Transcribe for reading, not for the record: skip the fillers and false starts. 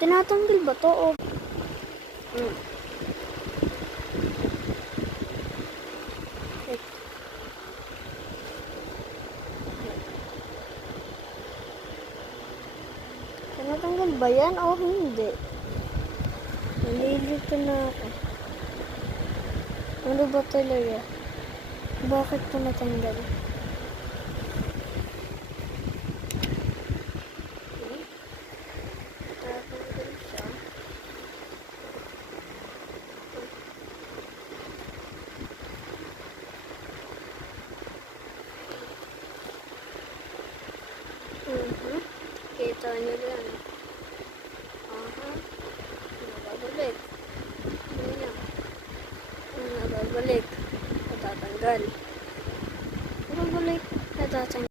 Tinatanggal ba to o? Hmm. Tinatanggal ba yan o hindi? Nalilito na ako. Ano ba talaga? Bakit tinatanggal? Tatanggal siya. Kita nyo yan. Aha. Nababalik. Ganyan. Nababalik. Natatanggal. Nababalik. Natatanggal.